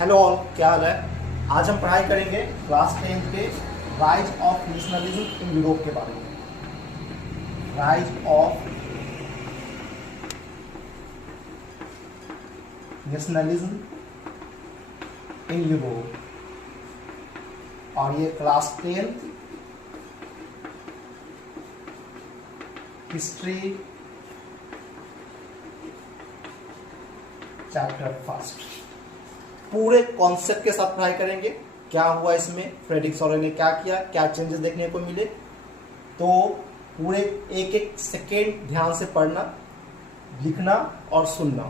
Hello all, क्या हाल है। आज हम पढ़ाई करेंगे क्लास 10 के rise of nationalism in Europe के बारे में। Rise of nationalism in Europe, और ये क्लास 10 हिस्ट्री चैप्टर फर्स्ट पूरे कॉन्सेप्ट के साथ पढ़ाई करेंगे। क्या हुआ इसमें, फ्रेडरिक सॉरो ने क्या किया, क्या चेंजेस देखने को मिले। तो पूरे एक एक सेकेंड ध्यान से पढ़ना, लिखना और सुनना,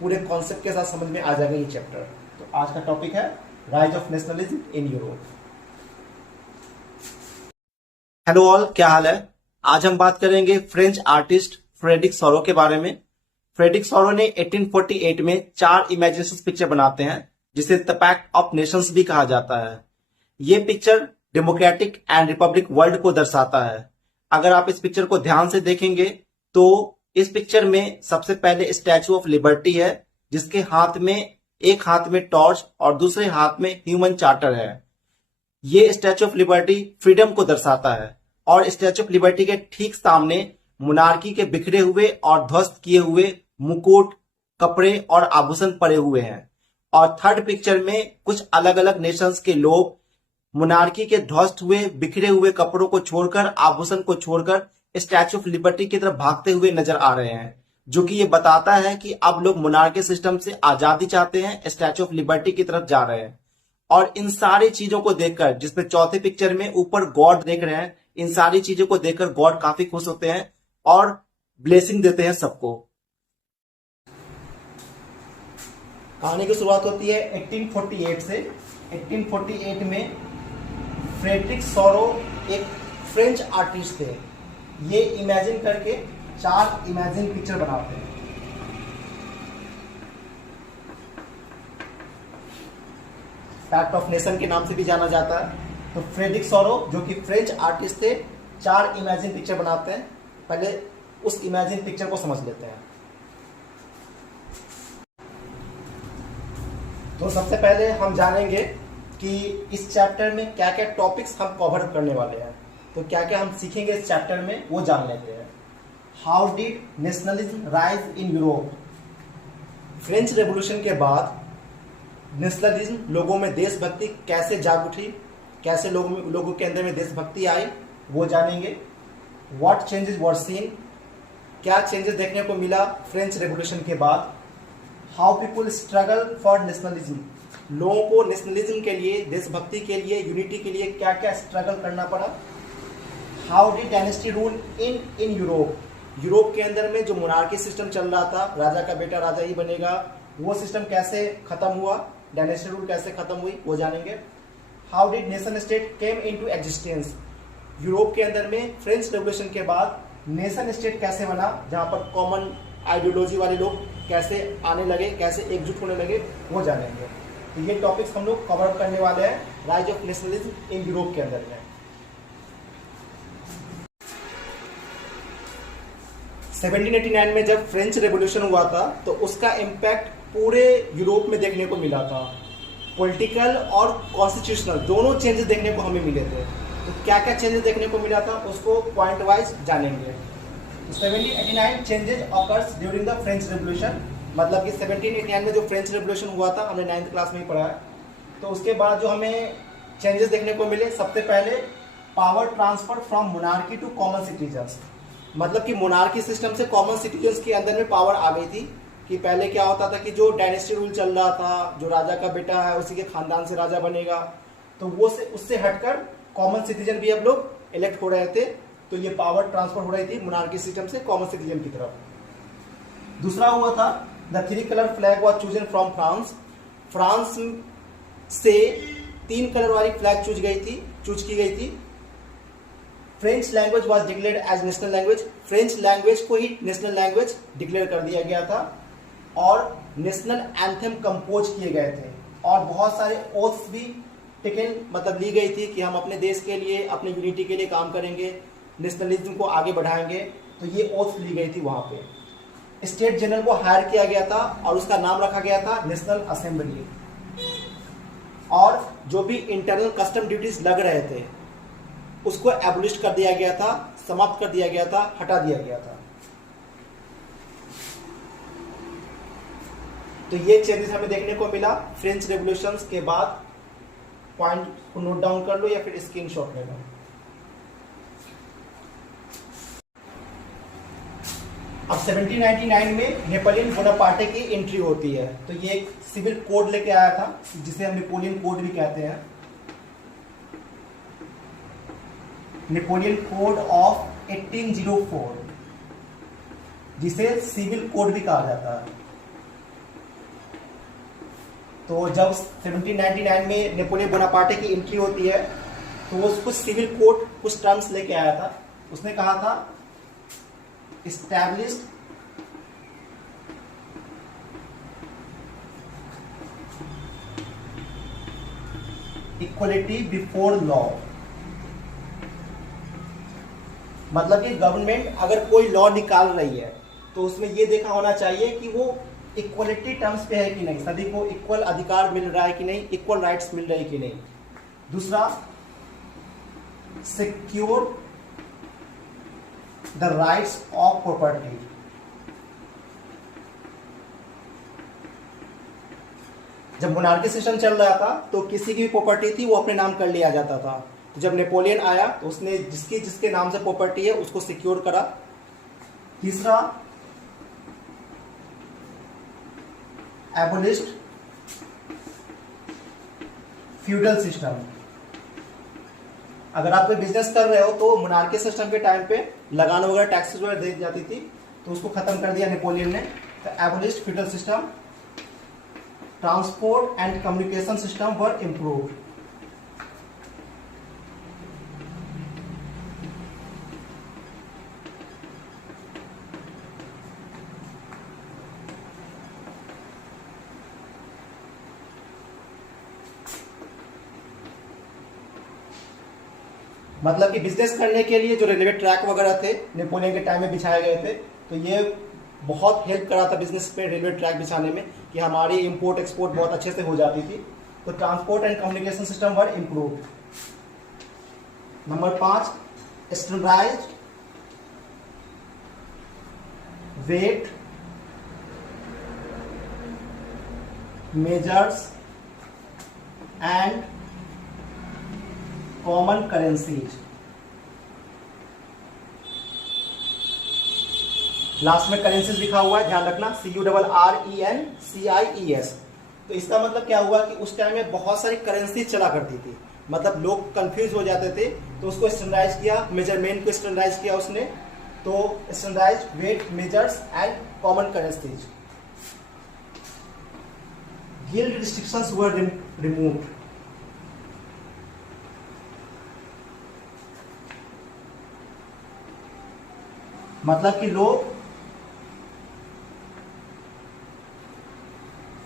पूरे कॉन्सेप्ट के साथ समझ में आ जाएगा ये चैप्टर। तो आज का टॉपिक है rise of nationalism in Europe. Hello all, क्या हाल है। आज हम बात करेंगे फ्रेंच आर्टिस्ट फ्रेडरिक सॉरो के बारे में। फ्रेडरिक सॉरो ने 1848 में 4 इमेजिनेशन पिक्चर बनाते हैं, जिसे द पैक्ट ऑफ नेशंस भी कहा जाता है। ये picture democratic and Republic world को दर्शाता है। अगर आप इस पिक्चर को ध्यान से देखेंगे तो इस पिक्चर में सबसे पहले स्टैचू ऑफ लिबर्टी है, जिसके एक हाथ में टॉर्च और दूसरे हाथ में ह्यूमन चार्टर है। ये स्टैचू ऑफ लिबर्टी फ्रीडम को दर्शाता है, और स्टैचू ऑफ लिबर्टी के ठीक सामने मोनार्की के बिखरे हुए और ध्वस्त किए हुए मुकुट, कपड़े और आभूषण पड़े हुए हैं। और थर्ड पिक्चर में कुछ अलग अलग नेशंस के लोग मोनार्की के ध्वस्त हुए बिखरे हुए कपड़ों को छोड़कर, आभूषण को छोड़कर स्टैचू ऑफ लिबर्टी की तरफ भागते हुए नजर आ रहे हैं, जो कि ये बताता है कि अब लोग मोनार्की सिस्टम से आजादी चाहते हैं, स्टैचू ऑफ लिबर्टी की तरफ जा रहे हैं। और इन सारी चीजों को देखकर, जिसमें चौथे पिक्चर में ऊपर गॉड देख रहे हैं, इन सारी चीजों को देखकर गॉड काफी खुश होते हैं और ब्लेसिंग देते हैं सबको। कहानी की शुरुआत होती है 1848 से। 1848 में फ्रेडरिक सॉरो एक फ्रेंच आर्टिस्ट थे। ये इमेजिन करके 4 इमेजिन पिक्चर बनाते हैं। पैक्ट ऑफ नेशन के नाम से भी जाना जाता है। तो फ्रेडरिक सॉरो, जो कि फ्रेंच आर्टिस्ट थे, 4 इमेजिन पिक्चर बनाते हैं। पहले उस इमेजिन पिक्चर को समझ लेते हैं। तो सबसे पहले हम जानेंगे कि इस चैप्टर में क्या क्या टॉपिक्स हम कवर करने वाले हैं। तो क्या क्या हम सीखेंगे इस चैप्टर में, वो जान लेते हैं। How did nationalism rise in Europe. French revolution के बाद नेशनलिज्म, लोगों में देशभक्ति कैसे जाग उठी, कैसे लोगों के अंदर में देशभक्ति आई, वो जानेंगे। व्हाट चेंजेस वर सीन, क्या चेंजेस देखने को मिला फ्रेंच रेवोल्यूशन के बाद। How people struggle for nationalism, लोगों को नेशनलिज्म के लिए, देशभक्ति के लिए, यूनिटी के लिए क्या क्या स्ट्रगल करना पड़ा। How did dynasty rule in Europe, Europe के अंदर में जो मोनार्की सिस्टम चल रहा था, राजा का बेटा राजा ही बनेगा, वो सिस्टम कैसे खत्म हुआ, डायनेस्टी रूल कैसे खत्म हुई, वो जानेंगे। How did nation state came into existence, Europe के अंदर में फ्रेंच रेवोल्यूशन के बाद नेशन स्टेट कैसे बना, जहां पर कॉमन आइडियोलॉजी वाले लोग कैसे आने लगे, कैसे एकजुट होने लगे, वो जानेंगे। तो ये टॉपिक्स हम लोग कवर करने वाले हैं rise of nationalism in Europe के अंदर में। 1789 में जब फ्रेंच रेवोल्यूशन हुआ था, तो उसका इम्पैक्ट पूरे यूरोप में देखने को मिला था। पॉलिटिकल और कॉन्स्टिट्यूशनल दोनों चेंजेस देखने को हमें मिले थे। तो क्या क्या चेंजेस देखने को मिला था, उसको पॉइंट वाइज जानेंगे। 1789 changes occurs during the French revolution, मतलब कि 1789 में जो फ्रेंच रेवोल्यूशन हुआ था, हमने 9th क्लास में ही पढ़ा है। तो उसके बाद जो हमें चेंजेस देखने को मिले, सबसे पहले power transfer from monarchy to common citizens, मतलब कि मोनार्की सिस्टम से कॉमन सिटीजन्स के अंदर में पावर आ गई थी। कि पहले क्या होता था कि जो डायनेस्टी रूल चल रहा था, जो राजा का बेटा है उसी के खानदान से राजा बनेगा, तो वो उससे हटकर कॉमन सिटीजन भी अब लोग इलेक्ट हो रहे थे। तो ये पावर ट्रांसफर हो रही थी मोनार्की सिस्टम से कॉमन सिटीजन की तरफ। दूसरा हुआ था the 3 colour flag was chosen from France, France से 3 कलर वाली फ्लैग चूज की गई थी। French language was declared as national language, French language को ही नेशनल लैंग्वेज डिक्लेयर कर दिया गया था। और नेशनल एंथम कंपोज किए गए थे, और बहुत सारे ओथ्स भी टेकन, मतलब ली गई थी कि हम अपने देश के लिए, अपने यूनिटी के लिए काम करेंगे, नेशनलिज्म को आगे बढ़ाएंगे। तो ये ओथ ली गई थी वहां पे। स्टेट जनरल को हायर किया गया था और उसका नाम रखा गया था नेशनल असेंबली। और जो भी इंटरनल कस्टम ड्यूटीज लग रहे थे उसको एबोलिश कर दिया गया था, समाप्त कर दिया गया था, हटा दिया गया था। तो ये चेंजेस हमें देखने को मिला फ्रेंच रेवोल्यूशन के बाद। पॉइंट को नोट डाउन कर लो या फिर स्क्रीनशॉट ले लो। अब 1799 में नेपोलियन बोनापार्टे की एंट्री होती है। तो ये एक सिविल कोड लेके आया था जिसे हम नेपोलियन कोड भी कहते हैं, नेपोलियन कोड ऑफ 1804, जिसे सिविल कोड भी कहा जाता है। तो जब 1799 में नेपोलियन बोनापार्टे की एंट्री होती है तो वो कुछ सिविल कोड, कुछ टर्म्स लेके आया था। उसने कहा था established इक्वलिटी बिफोर लॉ। मतलब कि गवर्नमेंट अगर कोई लॉ निकाल रही है तो उसमें यह देखा होना चाहिए कि वो इक्वलिटी टर्म्स पे है कि नहीं, सभी को इक्वल अधिकार मिल रहा है कि नहीं, इक्वल राइट्स मिल रही कि नहीं। दूसरा, secure the rights of property. जब मोनार्की सिस्टम चल रहा था तो किसी की भी प्रॉपर्टी थी वो अपने नाम कर लिया जाता था। तो जब नेपोलियन आया तो उसने जिसके नाम से प्रॉपर्टी है उसको सिक्योर करा। तीसरा, एबोलिश्ड फ्यूडल सिस्टम। अगर आप कोई बिजनेस कर रहे हो तो मोनार्की सिस्टम के टाइम पे लगान वगैरह टैक्सेस वगैरह दी जाती थी, तो उसको खत्म कर दिया नेपोलियन ने। तो एबोलिश्ड feudal system, transport and communication system were improved. मतलब कि बिजनेस करने के लिए जो रेलवे ट्रैक वगैरह थे नेपोलियन के टाइम में बिछाए गए थे, तो ये बहुत हेल्प करा था बिजनेस पे रेलवे ट्रैक बिछाने में कि हमारी इंपोर्ट एक्सपोर्ट बहुत अच्छे से हो जाती थी। तो transport and communication system were improved. Number 5, standardised weight measures and common currencies. Last में करेंसीज लिखा हुआ है, ध्यान रखना, CURRENCIES। तो इसका मतलब क्या हुआ कि उस टाइम में बहुत सारी करेंसी चला करती थी, मतलब लोग कंफ्यूज हो जाते थे, तो उसको स्टैंडर्डाइज किया, मेजरमेंट को स्टैंडर्डाइज किया उसने। तो standardised weight measures and common currencies. Guild restrictions were removed. मतलब कि लोग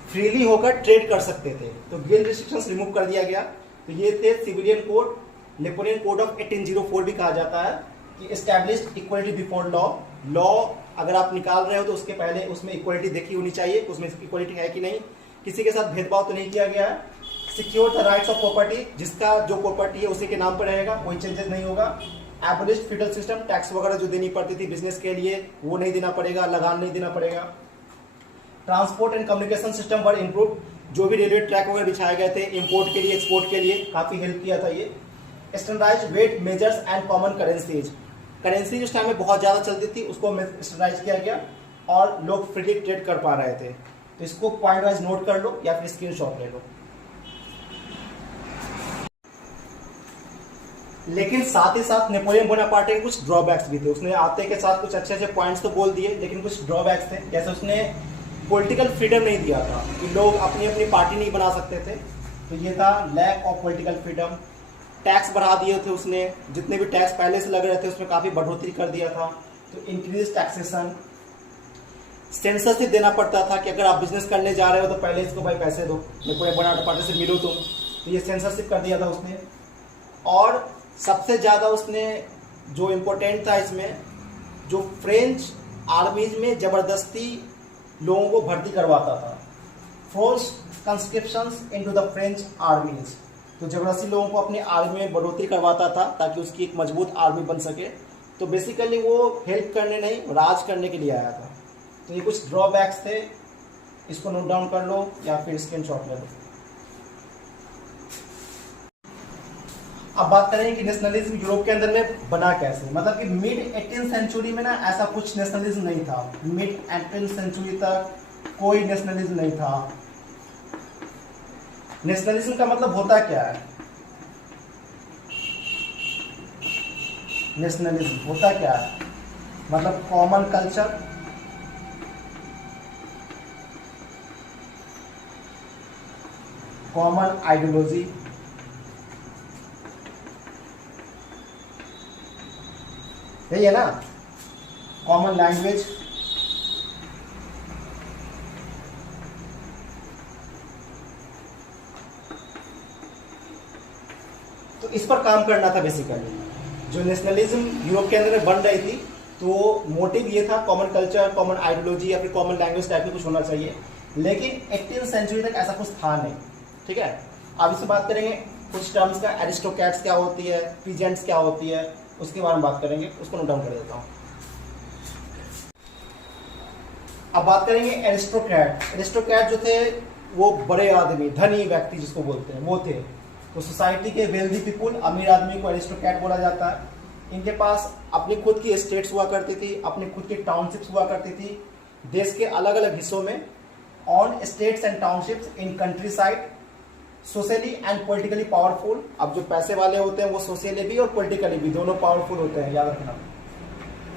फ्रीली होकर ट्रेड कर सकते थे, तो गिल्ड रिस्ट्रिक्शंस रिमूव कर दिया गया। तो ये थे civilian code, Napoleon code of 1804 भी कहा जाता है कि established equality before law. Law अगर आप निकाल रहे हो तो उसके पहले उसमें इक्वलिटी देखी होनी चाहिए, उसमें इक्वलिटी है कि नहीं, किसी के साथ भेदभाव तो नहीं किया गया है। Secure the rights of property, जिसका जो प्रॉपर्टी है उसी के नाम पर रहेगा, कोई चेंजेस नहीं होगा। एबोलिश्ड फ्यूडल सिस्टम, टैक्स वगैरह जो देनी पड़ती थी बिजनेस के लिए वो नहीं देना पड़ेगा, लगान नहीं देना पड़ेगा। Transport and communication system were improve, जो भी रेलवे ट्रैक वगैरह बिछाए गए थे इंपोर्ट के लिए एक्सपोर्ट के लिए काफी हेल्प किया था ये। Standardised weight measures and common currencies, currency उस टाइम में बहुत ज्यादा चलती थी उसको स्टैंडर्डाइज किया गया और लोग फ्रीली ट्रेड कर पा रहे थे। तो इसको पॉइंट वाइज नोट कर लो या फिर स्क्रीनशॉट ले लो। लेकिन साथ ही साथ नेपोलियन बोनापार्टे के कुछ ड्रॉबैक्स भी थे। उसने आते के साथ कुछ अच्छे अच्छे पॉइंट्स तो बोल दिए, लेकिन कुछ ड्रॉबैक्स थे। जैसे उसने पॉलिटिकल फ्रीडम नहीं दिया था कि लोग अपनी अपनी पार्टी नहीं बना सकते थे, तो ये था lack of political freedom. Tax बढ़ा दिए थे उसने, जितने भी टैक्स पहले से लग रहे थे उसमें काफी बढ़ोतरी कर दिया था, तो इंक्रीज टैक्सेशन। सेंसरशिप देना पड़ता था कि अगर आप बिजनेस करने जा रहे हो तो पहले इसको भाई पैसे दो, नेपोलियन बोनापार्टे से मिलो तुम, तो ये सेंसरशिप कर दिया था उसने। और सबसे ज़्यादा उसने जो इम्पोर्टेंट था इसमें, जो फ्रेंच आर्मीज में ज़बरदस्ती लोगों को भर्ती करवाता था, force conscriptions into the French armies। तो जबरदस्ती लोगों को अपनी आर्मी में बढ़ोतरी करवाता था ताकि उसकी एक मजबूत आर्मी बन सके। तो बेसिकली वो हेल्प करने नहीं, राज करने के लिए आया था। तो ये कुछ ड्रॉबैक्स थे, इसको नोट डाउन कर लो या फिर स्क्रीनशॉट ले लो। अब बात करेंगे कि नेशनलिज्म यूरोप के अंदर में बना कैसे। मतलब कि मिड 18th सेंचुरी में ना ऐसा कुछ नेशनलिज्म नहीं था। मिड 18th सेंचुरी तक कोई नेशनलिज्म नहीं था। नेशनलिज्म का मतलब होता क्या है? नेशनलिज्म होता क्या है? मतलब कॉमन कल्चर, कॉमन आइडियोलॉजी, यही है ना, कॉमन लैंग्वेज, तो इस पर काम करना था बेसिकली। जो नेशनलिज्म यूरोप के अंदर में बन रही थी तो मोटिव ये था कॉमन कल्चर, कॉमन आइडियोलॉजी या फिर कॉमन लैंग्वेज टाइप में कुछ होना चाहिए। लेकिन 18th सेंचुरी तक ऐसा कुछ था नहीं। ठीक है, अब इससे बात करेंगे कुछ टर्म्स का। एरिस्टोक्रेट्स क्या होती है, पीजेंट्स क्या होती है, उसके बारे में बात करेंगे। उसको नोट डाउन कर देता हूँ। अब बात करेंगे एरिस्टोक्रेट। एरिस्टोक्रेट जो थे वो बड़े आदमी, धनी व्यक्ति जिसको बोलते हैं, वो थे। तो सोसाइटी के वेल्दी पीपुल, अमीर आदमी को एरिस्टोक्रेट बोला जाता है। इनके पास अपनी खुद की एस्टेट्स हुआ करती थी, अपनी खुद की टाउनशिप्स हुआ करती थी देश के अलग अलग हिस्सों में। On states and townships in countryside, socially and politically powerful. अब जो पैसे वाले होते हैं वो सोशली भी और पॉलिटिकली भी दोनों पावरफुल होते हैं, याद रखना।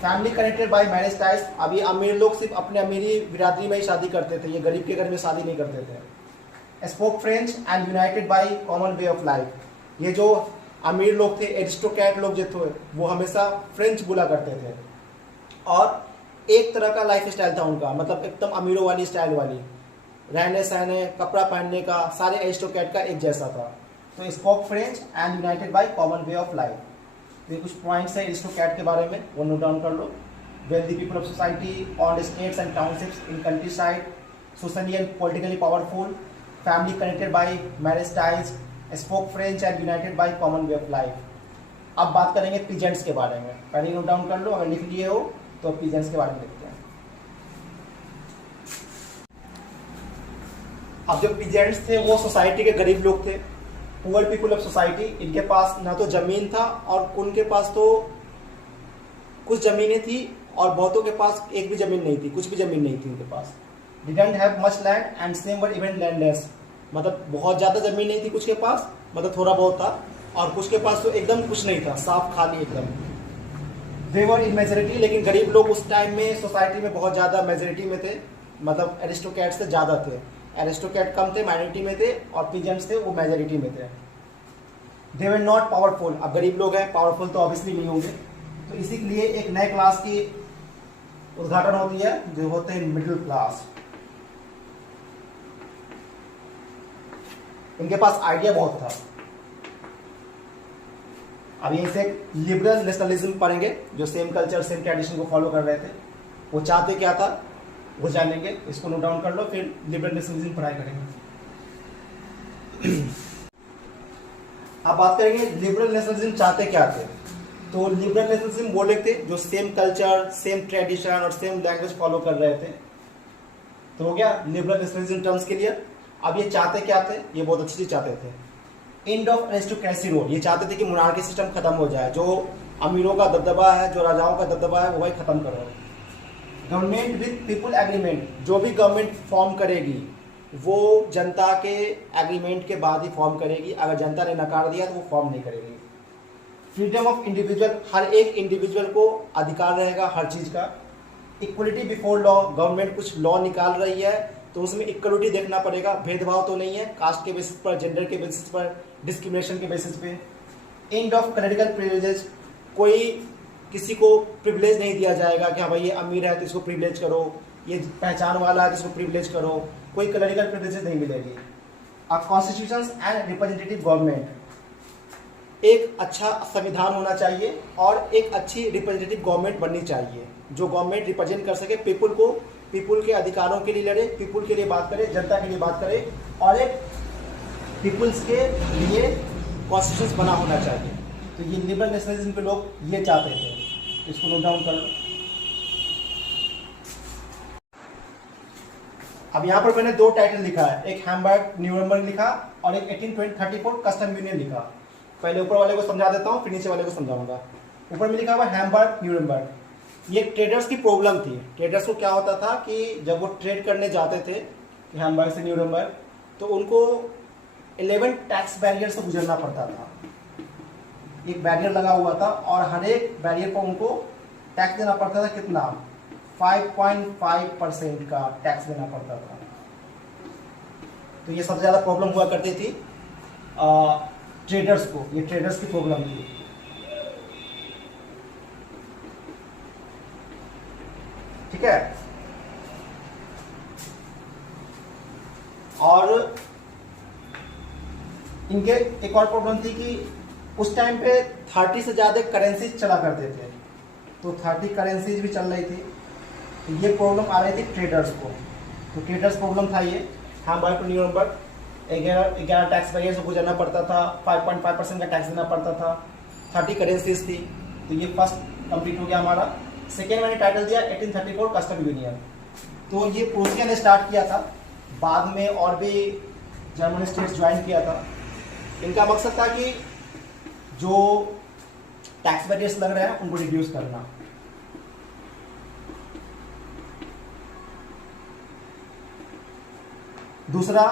Family connected by marriage ties. अब ये अमीर लोग सिर्फ अपने अमीरी बिरादरी में ही शादी करते थे, ये गरीब के घर में शादी नहीं करते थे। Spoke French and united by common way of life. ये जो अमीर लोग थे, एरिस्टोक्रेट लोग जो थे, वो हमेशा फ्रेंच बोला करते थे और एक तरह का लाइफ स्टाइल था उनका, मतलब एकदम अमीरों वाली स्टाइल वाली, रहने सहने, कपड़ा पहनने का, सारे एरिस्टोक्रेट का एक जैसा था। तो spoke French and united by common way of life. ये कुछ पॉइंट्स है एरिस्टोक्रेट के बारे में, वो नोट डाउन कर लो। Wealthy people of society, on states and townships in countryside, socially and politically powerful, family connected by marriage ties, spoke French and united by common way of life. अब बात करेंगे peasants के बारे में। पहले note down कर लो, अगर लिख लिए हो तो पीजेंट्स के बारे में लिखते हैं। अब जो पीजेंट्स थे वो सोसाइटी के गरीब लोग थे, पुअर पीपल ऑफ सोसाइटी। इनके पास ना तो जमीन था और उनके पास तो कुछ जमीनें थी और बहुतों के पास एक भी जमीन नहीं थी, कुछ भी जमीन नहीं थी उनके पास। Didn't have much land and some were even landless. मतलब बहुत ज़्यादा ज़मीन नहीं थी कुछ के पास, मतलब थोड़ा बहुत था, और कुछ के पास तो एकदम कुछ नहीं था, साफ खाली एकदम। दे वर इन मेजोरिटी, लेकिन गरीब लोग उस टाइम में सोसाइटी में बहुत ज़्यादा मेजोरिटी में थे, मतलब एरिस्टोक्रेट से ज़्यादा थे। एरिस्टोक्रेट कम थे, माइनॉरिटी में थे, और पीजेंट्स थे वो मेजोरिटी में थे। दे वर नॉट पावरफुल। अब गरीब लोग हैं, पावरफुल तो ऑब्वियसली नहीं होंगे, तो इसी के लिए एक नए क्लास की उद्घाटन होती है जो होते हैं मिडिल क्लास। इनके पास आइडिया बहुत था। अब यहीं से लिबरल नेशनलिज्म पढ़ेंगे, जो सेम कल्चर सेम ट्रेडिशन को फॉलो कर रहे थे। वो चाहते क्या था वो जानेंगे, इसको नोट डाउन कर लो, फिर लिबरल नेशनलिज्म पढ़ाई करेंगे। अब बात करेंगे लिबरल नेशनलिज्म चाहते क्या थे। तो लिबरल नेशनलिज्म वो लोग थे जो सेम कल्चर, सेम ट्रेडिशन और सेम लैंग्वेज फॉलो कर रहे थे। तो हो गया लिबरल नेशनलिज्म टर्म्स के लिए। अब ये चाहते क्या थे, ये बहुत अच्छी चीज चाहते थे। एंड ऑफ एरिस्टोक्रेसी रूल, ये चाहते थे कि मोनार्की सिस्टम खत्म हो जाए, जो अमीरों का दबदबा है, जो राजाओं का दबदबा है, वो वही खत्म करो। गवर्नमेंट विद पीपुल एग्रीमेंट, जो भी गवर्नमेंट फॉर्म करेगी वो जनता के एग्रीमेंट के बाद ही फॉर्म करेगी, अगर जनता ने नकार दिया तो वो फॉर्म नहीं करेगी। फ्रीडम ऑफ इंडिविजुअल, हर एक इंडिविजुअल को अधिकार रहेगा हर चीज का। इक्वलिटी बिफोर लॉ, गवर्नमेंट कुछ लॉ निकाल रही है तो उसमें इक्वलिटी देखना पड़ेगा, भेदभाव तो नहीं है, कास्ट के बेसिस पर, जेंडर के बेसिस पर, डिस्क्रिमिनेशन के बेसिस पे। एंड ऑफ क्लरिकल प्रिविलेजेस, कोई किसी को प्रिविलेज नहीं दिया जाएगा कि हाँ भाई ये अमीर है तो इसको प्रिविलेज करो, ये पहचान वाला है तो इसको प्रिविलेज करो, कोई क्लरिकल प्रिविलेजेस नहीं मिलेगी। A constitution and representative government, एक अच्छा संविधान होना चाहिए और एक अच्छी रिप्रेजेंटेटिव गवर्नमेंट बननी चाहिए, जो गवर्नमेंट रिप्रेजेंट कर सके पीपुल को पीपुल के अधिकारों के लिए लड़े, पीपुल के लिए बात करे, जनता के लिए बात करे, और एक पीपुल्स के लिए कॉन्स्टिट्यूशन बना होना चाहिए। तो ये लिबरल नेशनलिज्म के लोग ये चाहते थे। इसको नोट डाउन कर लो। अब यहाँ पर मैंने दो टाइटल लिखा है, एक हैम्बर्ग न्यूरम्बर्ग लिखा और एक 1834 कस्टम यूनियन लिखा। पहले ऊपर वाले को समझा देता हूँ, फिर नीचे वाले को समझाऊंगा। ऊपर में लिखा हुआ हैम्बर्ग न्यूरम्बर्ग। ये ट्रेडर्स की प्रॉब्लम थी। ट्रेडर्स को क्या होता था कि जब वो ट्रेड करने जाते थे हैम्बर्ग से न्यूरम्बर्ग, तो उनको 11 टैक्स बैरियर से गुजरना पड़ता था। एक बैरियर लगा हुआ था और हर एक बैरियर पर उनको टैक्स देना पड़ता था। कितना? 5.5% का टैक्स देना पड़ता था। तो ये सबसे ज़्यादा प्रॉब्लम हुआ करती थी ट्रेडर्स को। ये ट्रेडर्स की प्रॉब्लम थी। ठीक है। और इनके एक और प्रॉब्लम थी कि उस टाइम पे 30 से ज़्यादा करेंसीज चला करते थे। तो 30 करेंसीज भी चल रही थी। तो ये प्रॉब्लम आ रही थी ट्रेडर्स को। तो ट्रेडर्स प्रॉब्लम था ये। Hamburg to Nuremberg 11 tax barrier से गुजरना पड़ता था, 5.5% का टैक्स देना पड़ता था, 30 करेंसीज थी। तो ये फर्स्ट कंप्लीट हो गया हमारा। सेकेंड मैंने टाइटल दिया 1834 कस्टम यूनियन। तो ये प्रूसिया ने स्टार्ट किया था, बाद में और भी जर्मन स्टेट्स ज्वाइन किया था। इनका मकसद था कि जो टैक्स बैरियर्स लग रहे हैं उनको रिड्यूस करना। दूसरा,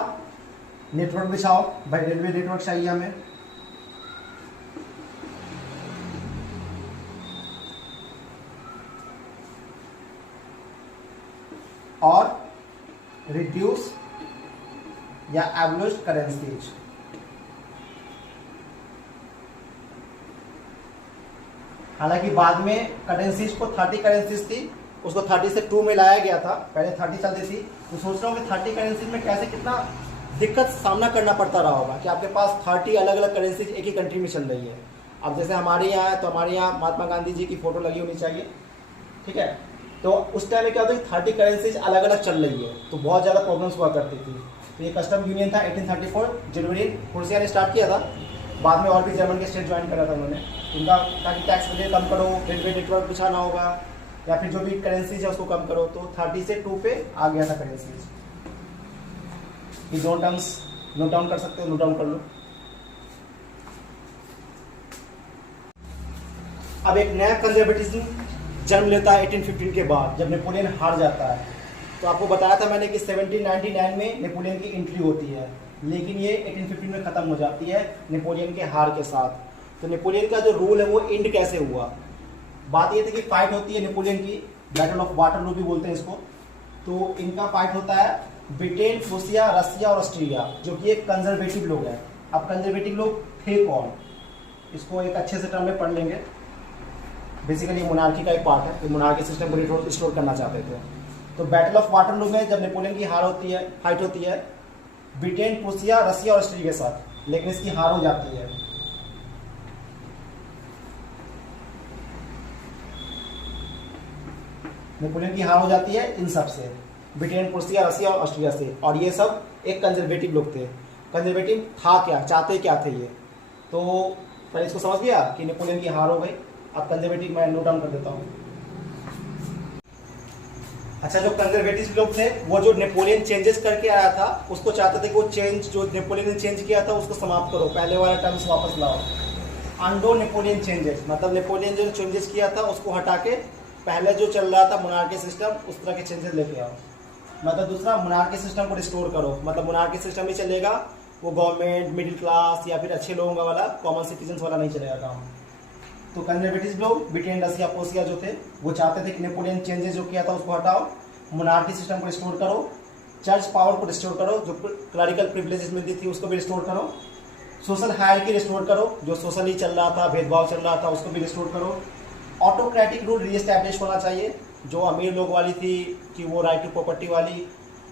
नेटवर्क बिछाओ भाई, रेलवे नेटवर्क चाहिए हमें। और रिड्यूस या एब्लिश करेंसीज। हालांकि बाद में करेंसीज को 30 करेंसीज थी, उसको 30 से 2 में लाया गया था। पहले 30 चलती थी। तो सोच रहा हूँ कि 30 करेंसीज में कैसे कितना दिक्कत सामना करना पड़ता रहा होगा कि आपके पास 30 अलग अलग करेंसीज एक ही कंट्री में चल रही है। अब जैसे हमारे यहाँ है तो हमारे यहाँ महात्मा गांधी जी की फोटो लगी होनी चाहिए। ठीक है। तो उस टाइम में क्या होता है, 30 करेंसीज अलग अलग चल रही है, तो बहुत ज़्यादा प्रॉब्लम्स हुआ करती थी। तो ये कस्टम यूनियन था 1834 जनवरी प्रूसिया ने स्टार्ट किया था। बाद में और भी जर्मन के स्टेट ज्वाइन करा था उन्होंने। इनका ताकि टैक्स वजह कम करो, रेलवे नेटवर्क बिछाना होगा, या फिर जो भी करेंसीज है उसको कम करो। तो 30 से 2 पे आ गया था करेंसीज। ये दोनों टर्म्स नोट डाउन कर सकते हो, नोट डाउन कर लो। अब एक नया कंजर्वेटिज्म जन्म लेता है 1815 के बाद, जब नेपोलियन हार जाता है। तो आपको बताया था मैंने कि 1799 में नेपोलियन की एंट्री होती है, लेकिन ये 1815 में खत्म हो जाती है नेपोलियन के हार के साथ। तो नेपोलियन का जो रूल है वो एंड कैसे हुआ? बात ये थी कि फाइट होती है नेपोलियन की, बैटल ऑफ वाटरलू भी बोलते हैं इसको। तो इनका फाइट होता है ब्रिटेन, प्रूसिया, रसिया और ऑस्ट्रिया, जो कि एक कंजर्वेटिव लोग हैं। अब कंजर्वेटिव लोग थे कौन, इसको एक अच्छे से टर्म में पढ़ लेंगे। बेसिकली मोनार्की का एक पार्ट है, मोनार्की सिस्टम को रिस्टोर करना चाहते थे। तो बैटल ऑफ वाटरलू में जब नेपोलियन की हार होती है, फाइट होती है ब्रिटेन, प्रूसिया, रसिया और ऑस्ट्रिया के साथ, लेकिन इसकी हार हो जाती है। नेपोलियन की हार हो जाती है इन सब से, ब्रिटेन, प्रूसिया, रसिया और ऑस्ट्रिया से। और ये सब एक कंजर्वेटिव लोग थे। कंजर्वेटिव था क्या, चाहते क्या थे ये? तो पहले इसको समझ गया कि नेपोलियन की हार हो गई। अब कंजर्वेटिव मैं नोट डाउन कर देता हूँ। अच्छा, जो कंजर्वेटिव लोग थे वो जो नेपोलियन चेंजेस करके आया था उसको चाहते थे कि वो चेंज जो नेपोलियन ने चेंज किया था उसको समाप्त करो, पहले वाला टर्म्स वापस लाओ। अंडो नेपोलियन चेंजेस, मतलब नेपोलियन जो चेंजेस किया था उसको हटा के पहले जो चल रहा था मोनार्की सिस्टम, उस तरह के चेंजेस लेके आओ। मतलब दूसरा, मोनार्की सिस्टम को रिस्टोर करो, मतलब मोनार्की सिस्टम ही चलेगा, वो गवर्नमेंट, मिडिल क्लास या फिर अच्छे लोगों का वाला, कॉमन सिटीजन वाला नहीं चलेगा काम। तो कंजर्वेटिव लोग ब्रिटेन, रसिया, प्रूसिया जो थे वो चाहते थे कि नेपोलियन चेंजेस जो किया था उसको हटाओ, मोनार्की सिस्टम को रिस्टोर करो, चर्च पावर को रिस्टोर करो, जो क्लरिकल प्रिविलेजेस मिलती थी उसको भी रिस्टोर करो, सोशल हायरार्की रिस्टोर करो, जो सोशली चल रहा था, भेदभाव चल रहा था उसको भी रिस्टोर करो। ऑटोक्रेटिक रूल रीएस्टैब्लिश होना चाहिए, जो अमीर लोग वाली थी कि वो राइट टू प्रॉपर्टी वाली,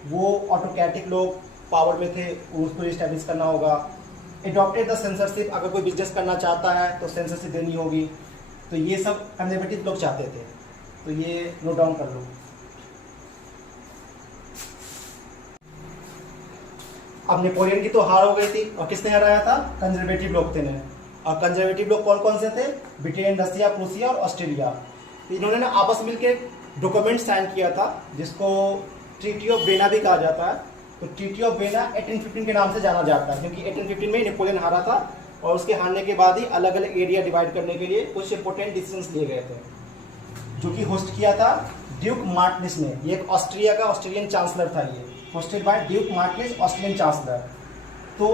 वो ऑटोक्रेटिक लोग पावर में थे, उसको रीएस्टैब्लिश करना होगा। एडॉप्टेड द सेंसरशिप, अगर कोई बिजनेस करना चाहता है तो सेंसरशिप देनी होगी। तो ये सब कंजर्वेटिव लोग चाहते थे। तो ये नोट डाउन कर लो। अब नेपोलियन की तो हार हो गई थी, और किसने हराया था? कंजर्वेटिव लोग थे ने। और कंजर्वेटिव लोग कौन कौन से थे? ब्रिटेन, रसिया, प्रूसिया और ऑस्ट्रेलिया। इन्होंने ना आपस मिलकर डॉक्यूमेंट साइन किया था जिसको ट्रीटी ऑफ वेना भी कहा जाता है। तो ट्रीटी ऑफ वेना 1815 के नाम से जाना जाता है, क्योंकि 1815 में नेपोलियन हारा था और उसके हारने के बाद ही अलग अलग एरिया डिवाइड करने के लिए कुछ इंपोर्टेंट डिसीजंस लिए गए थे, जो कि होस्ट किया था ड्यूक मार्टिनिस ने। ये एक ऑस्ट्रिया का ऑस्ट्रेलियन चांसलर था, ये hosted by Duke Martinis, Australian chancellor. तो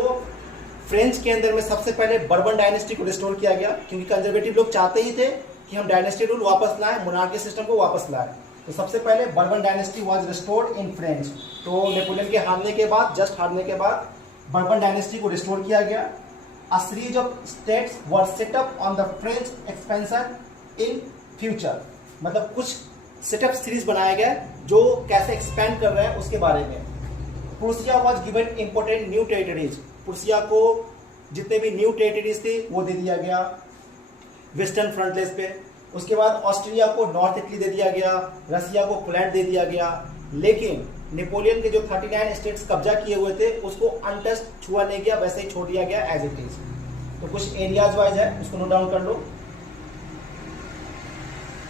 फ्रेंच के अंदर में सबसे पहले बर्बन डायनेस्टी को रिस्टोर किया गया, क्योंकि कंजर्वेटिव लोग चाहते ही थे कि हम डायनेस्टी रूल वापस लाएं, मोनार्की सिस्टम को वापस लाएं। तो सबसे पहले bourbon dynasty was restored in French. तो नेपोलियन के हारने के बाद, जस्ट हारने के बाद बर्बन डायनेस्टी को रिस्टोर किया गया। A series of states were set up on the French expansion in future। मतलब कुछ सेटअप सीरीज बनाया गया जो कैसे एक्सपेंड कर रहे हैं उसके बारे में। Prussia was given important new territories. Prussia को जितने भी न्यू टेरिटरीज थे वो दे दिया गया वेस्टर्न फ्रंटलेस पे। उसके बाद ऑस्ट्रेलिया को नॉर्थ इटली दे दिया गया, रसिया को पोलैंड दे दिया गया। लेकिन नेपोलियन के जो 39 स्टेट्स कब्जा किए हुए थे उसको अनटस्ट छुआ नहीं गया, वैसे ही छोड़ दिया गया एज इट इज। तो कुछ एरियाज वाइज है, उसको नोट डाउन कर लो।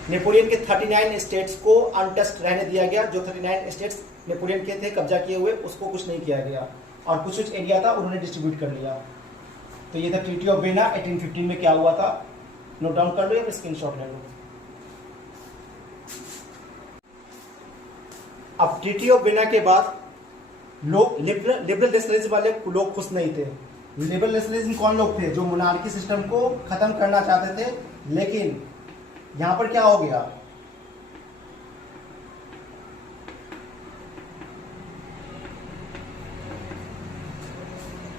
नेपोलियन के 39 स्टेट्स को अनटस्ट रहने दिया गया। जो 39 स्टेट्स नेपोलियन के थे कब्जा किए हुए, उसको कुछ नहीं किया गया, और कुछ कुछ एरिया था उन्होंने डिस्ट्रीब्यूट कर लिया। तो ये था ट्रीटी ऑफ वेना 1815 में क्या हुआ था, नोट डाउन कर लो या स्क्रीनशॉट ले लो। अब ट्रीटी ऑफ वेना के बाद लोग लिबरल नेशनलिज्म वाले लोग खुश नहीं थे। लिबरल नेशनलिज्म कौन लोग थे? जो मोनार्की सिस्टम को खत्म करना चाहते थे। लेकिन यहां पर क्या हो गया,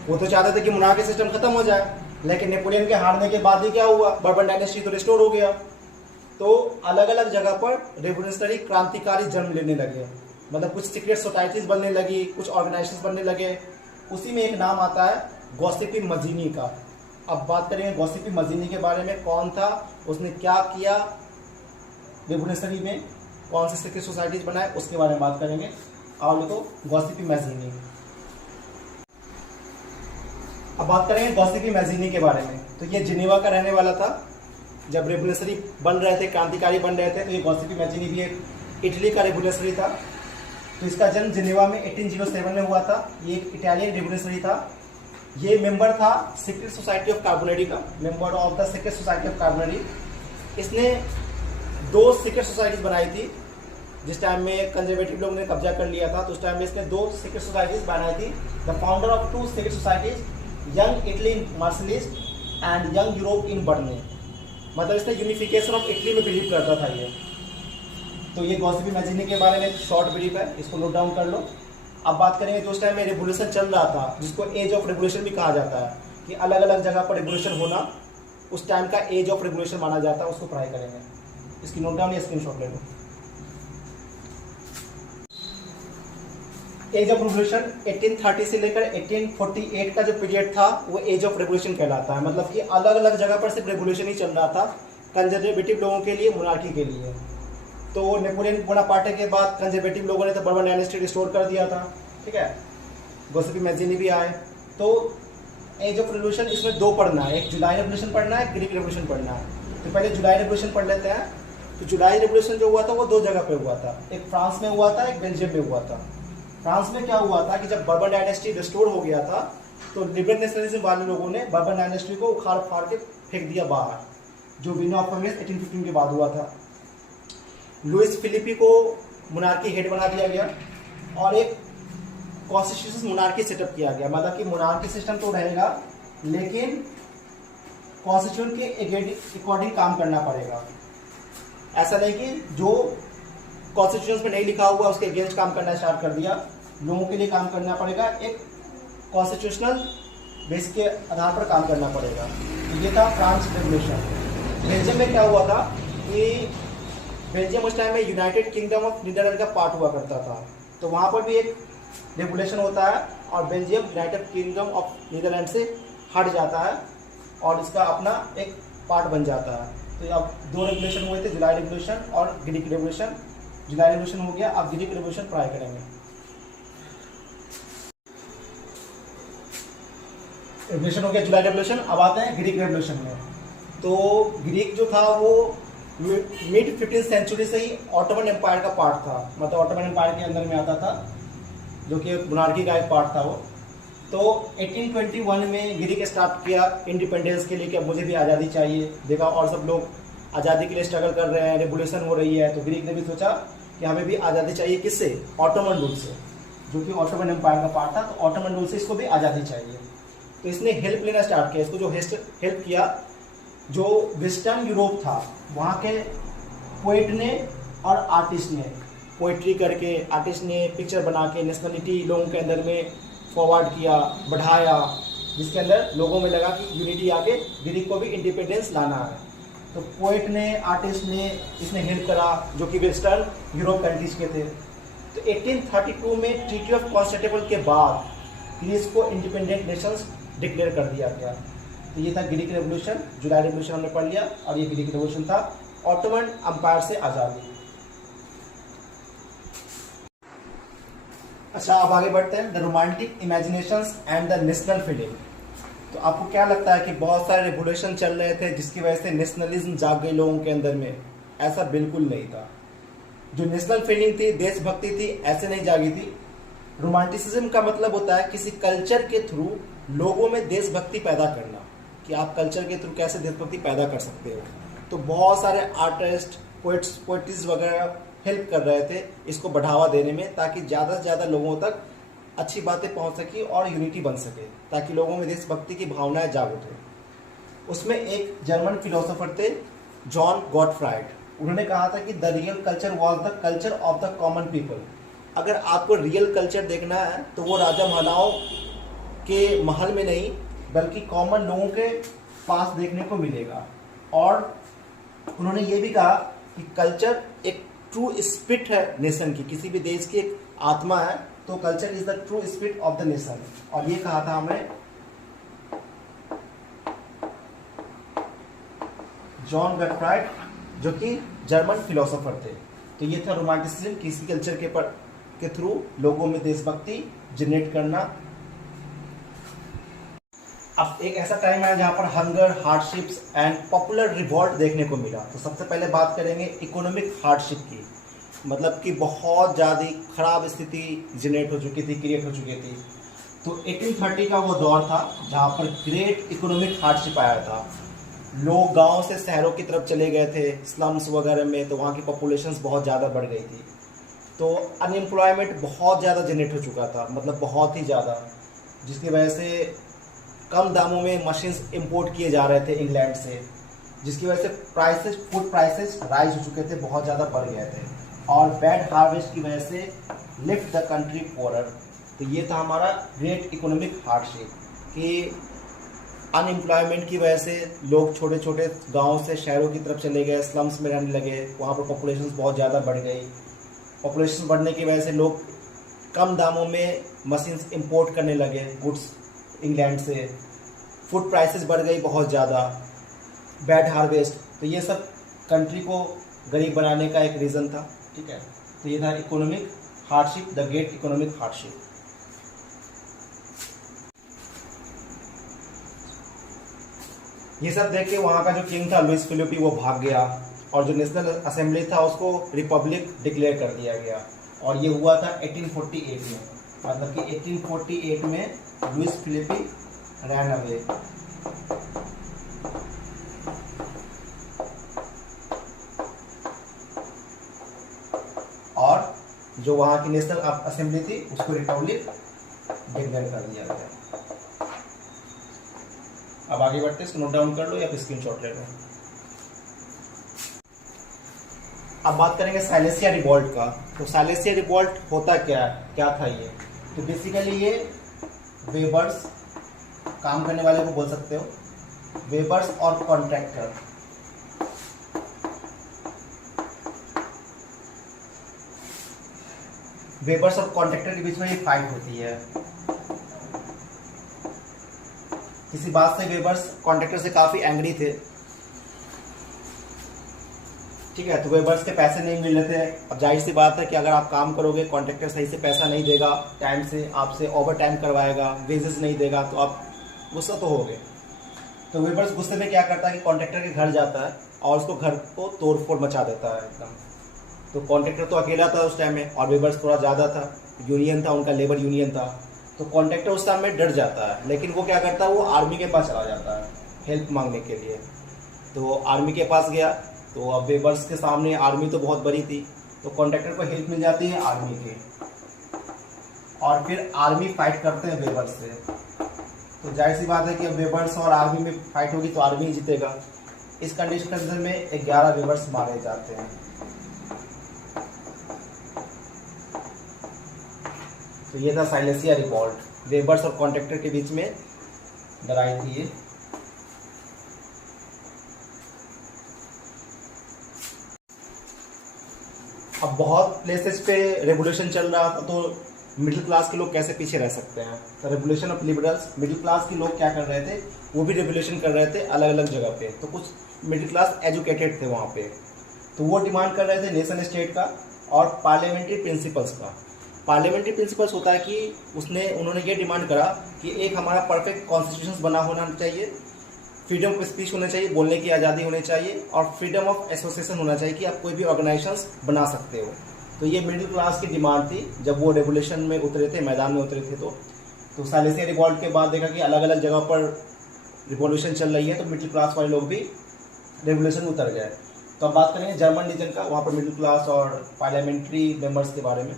वो तो चाहते थे कि मोनार्की सिस्टम खत्म हो जाए, लेकिन नेपोलियन के हारने के बाद ही क्या हुआ, बर्बन डायनेस्टी तो रिस्टोर हो गया। तो अलग अलग जगह पर रेवोल्यूशनरी क्रांतिकारी जन्म लेने लगे। मतलब कुछ सीक्रेट सोसाइटीज बनने लगी, कुछ ऑर्गेनाइजेशन बनने लगे। उसी में एक नाम आता है गॉसिपी मजीनी का। अब बात करेंगे गॉसिपी मजीनी के बारे में, कौन था, उसने क्या किया रेवोल्यूशनरी में, कौन से सीक्रेट सोसाइटीज बनाए, उसके बारे में बात करेंगे। और देखो गॉसिपी मजीनी। अब बात करेंगे गॉसिपी मजीनी के बारे में। तो ये जिनेवा का रहने वाला था। जब रेवोल्यूशनरी बन रहे थे, क्रांतिकारी बन रहे थे, तो ये गॉसिपी मजीनी भी एक इटली का रेवोल्यूशनरी था। तो इसका जन्म जिनेवा में 1807 में हुआ था। ये एक इटालियन रेवोल्यूशनरी था। ये मेंबर था सीक्रेट सोसाइटी ऑफ कार्बोनरी का, member of the secret society of Carbonari. इसने 2 सीक्रेट सोसाइटीज बनाई थी। जिस टाइम में कंजर्वेटिव लोगों ने कब्जा कर लिया था, तो उस टाइम में इसने 2 सीक्रेट सोसाइटीज बनाई थी। The founder of 2 secret societies, young Italy in Marseilles and young Europe in Berne. मतलब इसने यूनिफिकेशन ऑफ इटली में बिलीव करता था ये। तो ये गॉसिपी मजीनी के बारे में शॉर्ट ब्रीफ है, इसको नोट डाउन कर लो। अब बात करेंगे जो उस टाइम में रेवोल्यूशन चल रहा था, जिसको एज ऑफ रेवोल्यूशन भी कहा जाता है, कि अलग अलग जगह पर रेवोल्यूशन होना उस टाइम का एज ऑफ रेवोल्यूशन माना जाता है, उसको पढ़ाई करेंगे। इसकी नोट डाउन या स्क्रीनशॉट ले लो। एज ऑफ रेवोल्यूशन 1830 से लेकर 1848 का जो पीरियड था वो एज ऑफ रेवोल्यूशन कहलाता है। मतलब कि अलग अलग जगह पर सिर्फ रेवोल्यूशन ही चल रहा था, कंजर्वेटिव लोगों के लिए, मोनार्की के लिए। तो नेपोलियन बोनापार्टे के बाद कंजर्वेटिव लोगों ने तो बर्बन डायनेस्टी रिस्टोर कर दिया था, ठीक है। गॉसिपी मजीनी भी आए। तो एज ऑफ रेवोल्यूशन इसमें 2 पढ़ना है, एक जुलाई रेवोल्यूशन पढ़ना है, ग्रीक रेवोल्यूशन पढ़ना है। तो पहले जुलाई रेवोल्यूशन पढ़ लेते हैं। तो जुलाई रेवोल्यूशन जो हुआ था वो 2 जगह पे हुआ था, एक फ्रांस में हुआ था, एक बेल्जियम में हुआ था। फ्रांस में क्या हुआ था कि जब बर्बन डायनेस्टी रिस्टोर हो गया था, तो लिबरल नेशनलिज्म वाले लोगों ने बर्बन डायनेस्टी को उखाड़ फाड़ के फेंक दिया बाहर, जो विन ऑफ कांग्रेस 1815 के बाद हुआ था। लुइस फिलिपी को मोनार्की हेड बना दिया गया और एक कॉन्स्टिट्यूशन मोनार्की सेटअप किया गया। मतलब कि मोनार्की सिस्टम तो रहेगा, लेकिन कॉन्स्टिट्यूशन के अकॉर्डिंग काम करना पड़ेगा। ऐसा नहीं कि जो कॉन्स्टिट्यूशन में नहीं लिखा हुआ उसके अगेंस्ट काम करना स्टार्ट कर दिया। लोगों के लिए काम करना पड़ेगा, एक कॉन्स्टिट्यूशनल बेस के आधार पर काम करना पड़ेगा। ये था फ्रांस रेवोल्यूशन। बेल्जियम में क्या हुआ था कि बेल्जियम उस टाइम में यूनाइटेड किंगडम ऑफ नीदरलैंड का पार्ट हुआ करता था। तो वहाँ पर भी एक रेगुलेशन होता है और Belgium United Kingdom of Netherland से हट जाता है और इसका अपना एक पार्ट बन जाता है। तो अब 2 रेगुलेशन हुए थे, जुलाई रेवोल्यूशन और ग्रीक रेवोल्यूशन। जुलाई रेवोल्यूशन हो गया, अब ग्रीक रेवोल्यूशन पढ़ाई करेंगे। रेवोल्यूशन हो गया, जुलाई रेवोल्यूशन। अब आते हैं ग्रीक रेवोल्यूशन में। तो ग्रीक जो था वो मिड 15th सेंचुरी से ही ऑटोमन एम्पायर का पार्ट था, मतलब ऑटोमन एम्पायर के अंदर में आता था, जो कि मोनार्की का एक पार्ट था वो। तो 1821 में ग्रीक स्टार्ट किया इंडिपेंडेंस के लिए कि अब मुझे भी आज़ादी चाहिए। देखा और सब लोग आज़ादी के लिए स्ट्रगल कर रहे हैं, रेवोल्यूशन हो रही है, तो ग्रीक ने भी सोचा कि हमें भी आज़ादी चाहिए। किससे? ऑटोमन रूल से, जो कि ऑटोमन एम्पायर का पार्ट था। तो ऑटोमन रूल से इसको भी आज़ादी चाहिए। तो इसने हेल्प लेना स्टार्ट किया। इसको जो हेल्प किया, जो वेस्टर्न यूरोप था वहाँ के पोइट ने और आर्टिस्ट ने पोइट्री करके, आर्टिस्ट ने पिक्चर बना के नेशनलिटी लोगों के अंदर में फॉरवर्ड किया, बढ़ाया, जिसके अंदर लोगों में लगा कि यूनिटी आके ग्रीक को भी इंडिपेंडेंस लाना है। तो पोइट ने, आर्टिस्ट ने इसने हेल्प करा, जो कि वेस्टर्न यूरोप कंट्रीज के थे। तो 1832 में ट्रीटी ऑफ कॉन्स्टेंटिनोपल के बाद ग्रीस को इंडिपेंडेंट नेशंस डिक्लेयर कर दिया गया। तो ये था ग्रीक रेवोल्यूशन। जुलाई रेवोल्यूशन हमने पढ़ लिया, और ये ग्रीक रेवोल्यूशन था ऑटोमन एम्पायर से आज़ादी। अच्छा, अब आगे बढ़ते हैं। The romantic imaginations and the national feeling. तो आपको क्या लगता है कि बहुत सारे रेवोल्यूशन चल रहे थे जिसकी वजह से नेशनलिज्म जाग गई लोगों के अंदर में? ऐसा बिल्कुल नहीं था। जो नेशनल फीलिंग थी, देशभक्ति थी, ऐसे नहीं जागी थी। रोमांटिसिज्म का मतलब होता है किसी कल्चर के थ्रू लोगों में देशभक्ति पैदा करना, कि आप कल्चर के थ्रू कैसे देशभक्ति पैदा कर सकते हो। तो बहुत सारे आर्टिस्ट, पोइट्स वगैरह हेल्प कर रहे थे इसको बढ़ावा देने में, ताकि ज़्यादा से ज़्यादा लोगों तक अच्छी बातें पहुंच सके और यूनिटी बन सके, ताकि लोगों में देशभक्ति की भावनाएं जागृत हो। उसमें एक जर्मन फिलोसोफर थे, जॉन गॉटफ्राइड। उन्होंने कहा था कि the real culture was the culture of the common people. अगर आपको रियल कल्चर देखना है तो वो राजा महाराजाओं के महल में नहीं, बल्कि कॉमन लोगों के पास देखने को मिलेगा। और उन्होंने ये भी कहा कि कल्चर एक ट्रू स्पिरिट है नेशन की, किसी भी देश की एक आत्मा है। तो culture is the true spirit of the nation. और ये कहा था हमें जॉन गॉटफ्राइड, जो कि जर्मन फिलोसोफर थे। तो ये था रोमांटिसिज्म, किसी कल्चर के थ्रू लोगों में देशभक्ति जनरेट करना। अब एक ऐसा टाइम आया जहाँ पर hunger, hardships and popular revolt देखने को मिला। तो सबसे पहले बात करेंगे इकोनॉमिक हार्डशिप की, मतलब कि बहुत ज़्यादा खराब स्थिति जनरेट हो चुकी थी, क्रिएट हो चुकी थी। तो 1830 का वो दौर था जहाँ पर ग्रेट इकोनॉमिक हार्डशिप आया था। लोग गांव से शहरों की तरफ चले गए थे, स्लम्स वगैरह में, तो वहाँ की पॉपुलेशंस बहुत ज़्यादा बढ़ गई थी। तो अनएम्प्लॉयमेंट बहुत ज़्यादा जनरेट हो चुका था, मतलब बहुत ही ज़्यादा, जिसकी वजह से कम दामों में मशीन्स इंपोर्ट किए जा रहे थे इंग्लैंड से, जिसकी वजह से फूड प्राइसेस राइज हो चुके थे, बहुत ज़्यादा बढ़ गए थे। और बैड हार्वेस्ट की वजह से लिफ्ट द कंट्री पोरर। तो ये था हमारा ग्रेट इकोनॉमिक हार्डशिप, कि अनएम्प्लॉयमेंट की वजह से लोग छोटे छोटे गाँव से शहरों की तरफ चले गए, स्लम्स में रहने लगे, वहाँ पर पॉपुलेशन बहुत ज़्यादा बढ़ गई। पॉपुलेशन बढ़ने की वजह से लोग कम दामों में मशीन्स इंपोर्ट करने लगे, गुड्स इंग्लैंड से। फूड प्राइसेस बढ़ गई बहुत ज़्यादा, बैड हार्वेस्ट। तो ये सब कंट्री को गरीब बनाने का एक रीज़न था, ठीक है। तो ये था economic hardship, the great economic hardship. ये सब देख के वहाँ का जो किंग था लुइस फिलिपी, वो भाग गया, और जो नेशनल असेंबली था उसको रिपब्लिक डिक्लेयर कर दिया गया। और ये हुआ था 1848 में, मतलब कि 1848 में लुइस फिलिपी रैन अवे। और जो वहाँ की नेशनल असेंबली थी उसको रिपब्लिक डिक्लेयर कर दिया गया। अब आगे बढ़ते हैं, इसको नोट डाउन कर लो या फिर स्क्रीनशॉट ले लो। अब बात करेंगे साइलेसिया रिवॉल्ट का। तो साइलेसिया रिवॉल्ट होता क्या था ये? तो बेसिकली ये वेबर्स, काम करने वाले को बोल सकते हो, वेबर्स और कॉन्ट्रैक्टर, वेबर्स और कॉन्ट्रैक्टर के बीच में ये फाइट होती है। किसी बात से वेबर्स कॉन्ट्रैक्टर से काफ़ी एंग्री थे, ठीक है। तो वेबर्स के पैसे नहीं मिल रहे थे। अब जाहिर सी बात है कि अगर आप काम करोगे, कॉन्ट्रैक्टर सही से पैसा नहीं देगा, टाइम से आपसे ओवर टाइम करवाएगा, वेजेस नहीं देगा, तो आप गुस्सा तो हो गए। तो वेबर्स गुस्से में क्या करता है कि कॉन्ट्रैक्टर के घर जाता है और उसको घर को तोड़ फोड़ मचा देता है एकदम। तो कॉन्ट्रैक्टर तो अकेला था उस टाइम में और वेबर्स थोड़ा ज़्यादा था, यूनियन था उनका, लेबर यूनियन था। तो कॉन्ट्रैक्टर उस टाइम में डर जाता है, लेकिन वो क्या करता है, वो आर्मी के पास चला जाता है हेल्प मांगने के लिए। तो आर्मी के पास गया, तो अब वेबर्स के सामने आर्मी तो बहुत बड़ी थी, तो कॉन्ट्रैक्टर को हेल्प मिल जाती है आर्मी की, और फिर आर्मी फाइट करते हैं वेबर्स से। तो जाहिर सी बात है कि अब वेबर्स और आर्मी में फाइट होगी तो आर्मी ही जीतेगा। इस कंडीशन में 11 वेबर्स मारे जाते हैं। तो ये था साइलेसिया रिवॉल्ट, वेबर्स और कॉन्ट्रैक्टर के बीच में लड़ाई थी ये। अब बहुत प्लेसेस पे रेवोल्यूशन चल रहा था, तो मिडिल क्लास के लोग कैसे पीछे रह सकते हैं। तो revolution of liberals, middle class के लोग क्या कर रहे थे, वो भी रेवोल्यूशन कर रहे थे अलग अलग जगह पे। तो कुछ मिडिल क्लास एजुकेटेड थे वहाँ पे, तो वो डिमांड कर रहे थे नेशन स्टेट का और पार्लियामेंट्री प्रिंसिपल्स का। पार्लियामेंट्री प्रिंसिपल्स होता है कि उन्होंने ये डिमांड करा कि एक हमारा परफेक्ट कॉन्स्टिट्यूशन बना होना चाहिए, फ्रीडम ऑफ स्पीच होना चाहिए, बोलने की आज़ादी होनी चाहिए, और फ्रीडम ऑफ एसोसिएशन होना चाहिए कि आप कोई भी ऑर्गेनाइजेशंस बना सकते हो। तो ये मिडिल क्लास की डिमांड थी जब वो रेवोल्यूशन में उतरे थे, मैदान में उतरे थे। तो साइलेसिया रिवॉल्ट के बाद देखा कि अलग अलग जगह पर रिवॉल्यूशन चल रही है, तो मिडिल क्लास वाले लोग भी रेवोल्यूशन में उतर गए। तो अब बात करेंगे जर्मन रीजन का, वहाँ पर मिडिल क्लास और पार्लियामेंट्री मेंबर्स के बारे में।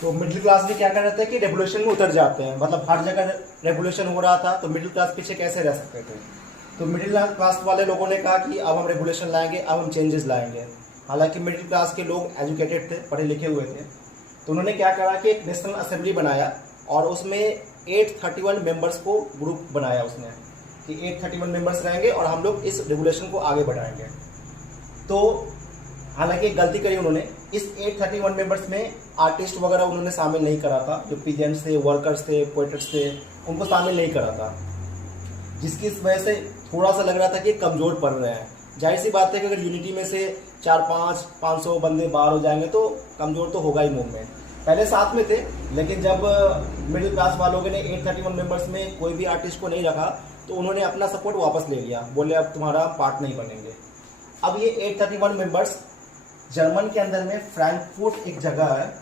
तो मिडिल क्लास भी क्या कर रहे थे कि रेवोल्यूशन में उतर जाते हैं, मतलब हर जगह रेवोल्यूशन हो रहा था, तो मिडिल क्लास पीछे कैसे रह सकते थे। तो मिडिल क्लास वाले लोगों ने कहा कि अब हम रेवोल्यूशन लाएंगे, अब हम चेंजेस लाएंगे। हालांकि मिडिल क्लास के लोग एजुकेटेड थे, पढ़े लिखे हुए थे, तो उन्होंने क्या करा कि एक नेशनल असेंबली बनाया और उसमें 831 मेंबर्स को ग्रुप बनाया उसने कि 831 मेंबर्स रहेंगे और हम लोग इस रेवोल्यूशन को आगे बढ़ाएंगे। तो हालांकि एक गलती करी उन्होंने, इस 831 मेंबर्स में आर्टिस्ट वगैरह उन्होंने शामिल नहीं करा था, जो पीजेंट्स थे, वर्कर्स थे, पोइटर्स थे, उनको शामिल नहीं करा था, जिसकी वजह से थोड़ा सा लग रहा था कि कमज़ोर पड़ रहे हैं। जाहिर सी बात है कि अगर यूनिटी में से 400-500 बंदे बाहर हो जाएंगे तो कमज़ोर तो होगा ही मूवमेंट। पहले साथ में थे, लेकिन जब मिडिल क्लास वालों ने 831 मेंबर्स में कोई भी आर्टिस्ट को नहीं रखा, तो उन्होंने अपना सपोर्ट वापस ले लिया, बोले अब तुम्हारा पार्ट नहीं बनेंगे। अब ये 831 मेंबर्स जर्मन के अंदर में फ्रैंकफर्ट एक जगह है,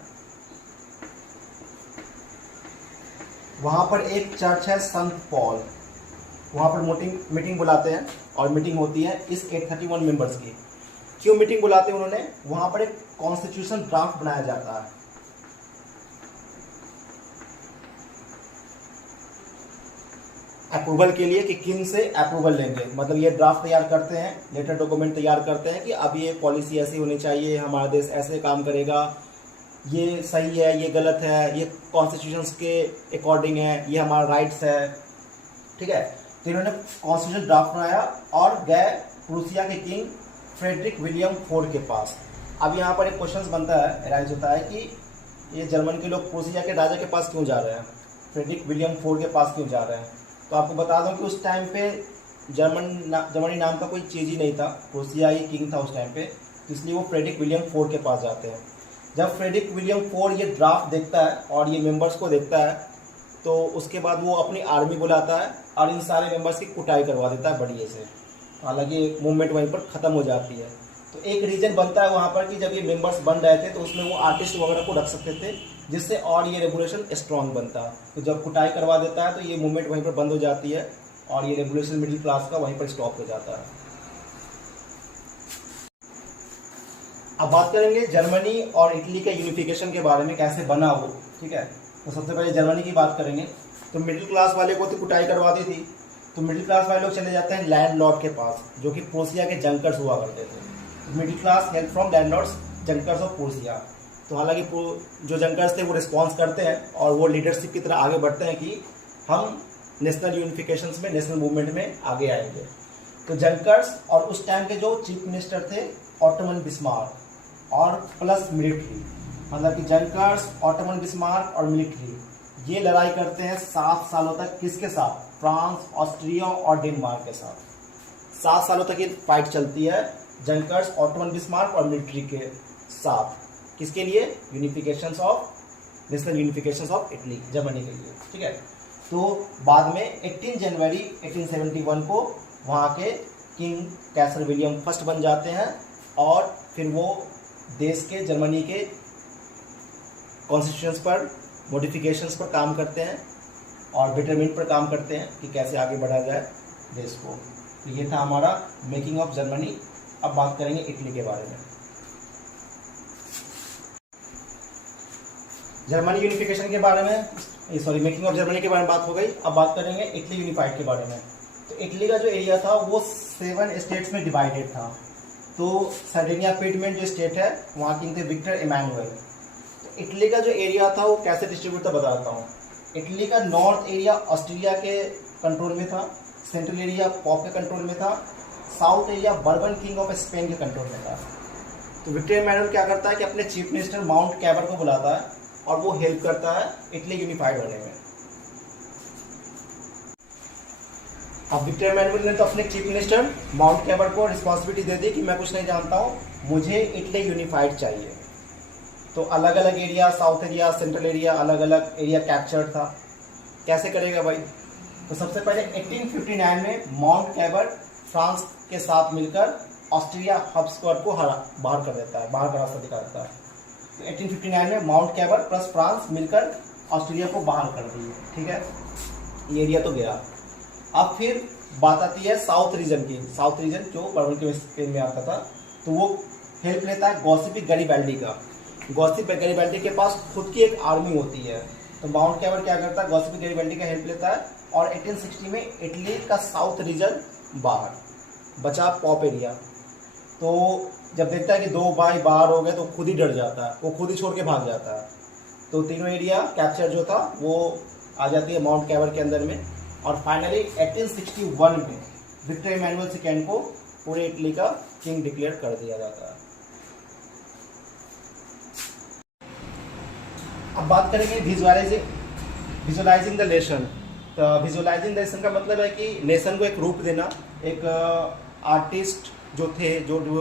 वहाँ पर एक चर्च है संत पॉल, वहाँ पर मीटिंग बुलाते हैं और मीटिंग होती है इस 831 मेंबर्स की। क्यों मीटिंग बुलाते हैं उन्होंने, वहाँ पर एक कॉन्स्टिट्यूशन ड्राफ्ट बनाया जाता है। अप्रूवल के लिए कि किंग से अप्रूवल लेंगे, मतलब ये ड्राफ्ट तैयार करते हैं, लेटर डॉक्यूमेंट तैयार करते हैं कि अब ये पॉलिसी ऐसी होनी चाहिए, हमारा देश ऐसे काम करेगा, ये सही है, ये गलत है, ये कॉन्स्टिट्यूशन के अकॉर्डिंग है, ये हमारा राइट्स है, ठीक है। तो इन्होंने कॉन्स्टिट्यूशन ड्राफ्ट बनाया और गए प्रूसिया के किंग फ्रेडरिक विलियम फोर्ड के पास। अब यहाँ पर एक क्वेश्चन बनता है, अराइज होता है कि ये जर्मन के लोग प्रूसिया के राजा के पास क्यों जा रहे हैं, फ्रेडरिक विलियम फोर्ड के पास क्यों जा रहे हैं। तो आपको बता दूं कि उस टाइम पे जर्मनी नाम का कोई चीज़ ही नहीं था, प्रूसिया ही किंग था उस टाइम पे, इसलिए वो फ्रेडरिक विलियम फोर्ड के पास जाते हैं। जब फ्रेडरिक विलियम फोर्ड ये ड्राफ्ट देखता है और ये मेंबर्स को देखता है, तो उसके बाद वो अपनी आर्मी बुलाता है और इन सारे मेंबर्स की कुटाई करवा देता है बढ़िया से। हालांकि मूवमेंट वहीं पर ख़त्म हो जाती है। तो एक रीजन बनता है वहाँ पर कि जब ये मेंबर्स बन रहे थे तो उसमें वो आर्टिस्ट वगैरह को रख सकते थे, जिससे और ये रेवोल्यूशन स्ट्रांग बनता। तो जब कुटाई करवा देता है तो ये मूवमेंट वहीं पर बंद हो जाती है और ये रेवोल्यूशन मिडिल क्लास का वहीं पर स्टॉप हो जाता है। अब बात करेंगे जर्मनी और इटली के यूनिफिकेशन के बारे में, कैसे बना वो, ठीक है। तो सबसे पहले जर्मनी की बात करेंगे। तो मिडिल क्लास वाले को तो कुटाई करवा दी थी, तो मिडिल क्लास वाले लोग चले जाते हैं लैंडलॉर्ड के पास, जो कि प्रूसिया के जंकर्स हुआ करते थे। Middle class help from landlords junkers of Prussia. तो हालांकि जो जंकर्स थे वो रिस्पॉन्स करते हैं और वो लीडरशिप की तरह आगे बढ़ते हैं कि हम नेशनल यूनिफिकेशन में, नेशनल मूवमेंट में आगे आएंगे। तो जंकर्स और उस टाइम के जो चीफ मिनिस्टर थे ऑटोमन बिस्मार्क और प्लस मिलिट्री, मतलब कि जंकर्स, ऑटोमन बिस्मार्क और मिलिट्री, ये लड़ाई करते हैं 7 सालों तक। किसके साथ? फ्रांस, ऑस्ट्रिया और डेनमार्क के साथ 7 सालों तक ये फाइट चलती है, जंकर्स, ऑटोमन बिस्मार्क और मिलिट्री के साथ। किसके लिए? Unification of national unification of Italy, Germany के लिए, ठीक है। तो बाद में 18 जनवरी 1871 को वहाँ के किंग कैसर विलियम फर्स्ट बन जाते हैं और फिर वो देश के जर्मनी के कॉन्स्टिट्यूशंस पर, मॉडिफिकेशंस पर काम करते हैं और बेटरमेंट पर काम करते हैं कि कैसे आगे बढ़ा जाए देश को। तो ये था हमारा मेकिंग ऑफ जर्मनी। अब बात करेंगे इटली के बारे में। जर्मनी यूनिफिकेशन के बारे में, मेकिंग ऑफ जर्मनी के बारे में बात हो गई। अब बात करेंगे इटली यूनिफाइड के बारे में। तो इटली का जो एरिया था वो 7 स्टेट्स में डिवाइडेड था। तो सर्डिनिया पिडमेंट जो स्टेट है वहाँ किंग थे विक्टर इमैनुअल। तो इटली का जो एरिया था वो कैसे डिस्ट्रीब्यूट था बताता हूँ। इटली का नॉर्थ एरिया ऑस्ट्रिया के कंट्रोल में था, सेंट्रल एरिया पोप के कंट्रोल में था, south area bourbon king of Spain के कंट्रोल में था। तो विक्टर इमैनुअल क्या करता है कि अपने चीफ मिनिस्टर माउंट कैबर को बुलाता है और वो हेल्प करता है इटली यूनिफाइड होने में। अब विक्टर इमैनुअल ने तो अपने चीफ मिनिस्टर माउंट कैबर को रिस्पॉन्सिबिलिटी दे दी कि मैं कुछ नहीं जानता हूँ, मुझे इटली यूनिफाइड चाहिए। तो अलग अलग area, south area, central area, अलग अलग एरिया कैप्चर्ड था। कैसे करेगा भाई? तो सबसे पहले 1859 में माउंट कैबर फ्रांस के साथ मिलकर ऑस्ट्रिया हब्सबर्ग को बाहर कर देता है, बाहर का रास्ता दिखाता है। तो 1859 में माउंट कैबर प्लस फ्रांस मिलकर ऑस्ट्रिया को बाहर कर दिए, ठीक है। ये एरिया तो गया। अब फिर बात आती है साउथ रीजन की। साउथ रीजन जो बर्बन के स्पेन में आता था, तो वो हेल्प लेता है गॉसिपी गैरिबाल्डी का। गॉसिपी गैरिबाल्डी के पास खुद की एक आर्मी होती है, तो माउंट कैबर क्या करता है, गॉसिपी गैरिबाल्डी का हेल्प लेता है और 1860 में इटली का साउथ रीजन बाहर बचा, पॉप एरिया। तो जब देखता है कि 2 भाई बाहर हो गए तो खुद ही डर जाता है, वो खुद ही छोड़ के भाग जाता है। तो तीनों एरिया कैप्चर जो था वो आ जाती है माउंट कैबर के अंदर में। और फाइनली 1861 में विक्टर इमैनुअल सेकेंड को पूरे इटली का किंग डिक्लेयर कर दिया जाता है। अब बात करेंगे विजुअलाइजिंग द नेशन। तो विजुअलाइजिंग द नेशन का मतलब है कि नेशन को एक रूप देना। एक आर्टिस्ट जो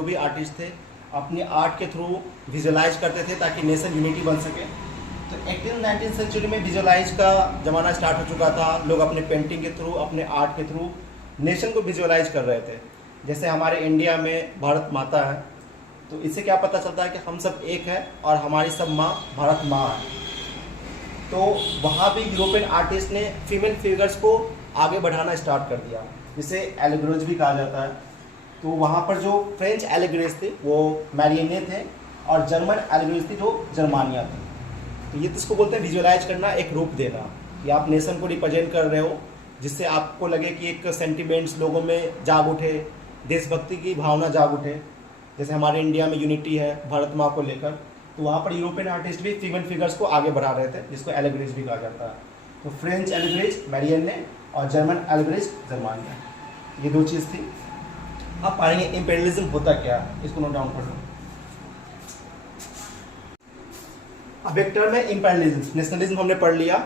भी आर्टिस्ट थे अपने आर्ट के थ्रू विजुअलाइज करते थे ताकि नेशन यूनिटी बन सके। तो 18-19 सेंचुरी में विजुअलाइज का ज़माना स्टार्ट हो चुका था। लोग अपने पेंटिंग के थ्रू, अपने आर्ट के थ्रू नेशन को विजुअलाइज कर रहे थे। जैसे हमारे इंडिया में भारत माता है, तो इससे क्या पता चलता है कि हम सब एक हैं और हमारी सब माँ भारत माँ है। तो वहाँ भी यूरोपियन आर्टिस्ट ने फीमेल फिगर्स को आगे बढ़ाना स्टार्ट कर दिया, जिसे एलेग्रोज भी कहा जाता है। तो वहाँ पर जो फ्रेंच एलेग्रेज थे वो मैरियने थे और जर्मन एलेग्रेज थी जो जर्मानिया थी। तो ये इसको बोलते हैं विजुअलाइज करना, एक रूप देना कि आप नेशन को रिप्रेजेंट कर रहे हो, जिससे आपको लगे कि एक सेंटिमेंट्स लोगों में जाग उठे, देशभक्ति की भावना जाग उठे। जैसे हमारे इंडिया में यूनिटी है भारत माँ को लेकर, तो वहाँ पर यूरोपियन आर्टिस्ट भी फीमेल फिगर्स को आगे बढ़ा रहे थे, जिसको एलेग्रेज भी कहा जाता है। तो फ्रेंच एलेग्रेज मैरियने और जर्मन एलेग्रेज जर्मानिया, ये 2 चीज़ थी। अब पाएंगे इंपेरियलिज्म होता क्या, इसको नोट डाउन कर लो। अब एक टर्म है इंपेरियलिज्म। नेशनलिज्म हमने पढ़ लिया।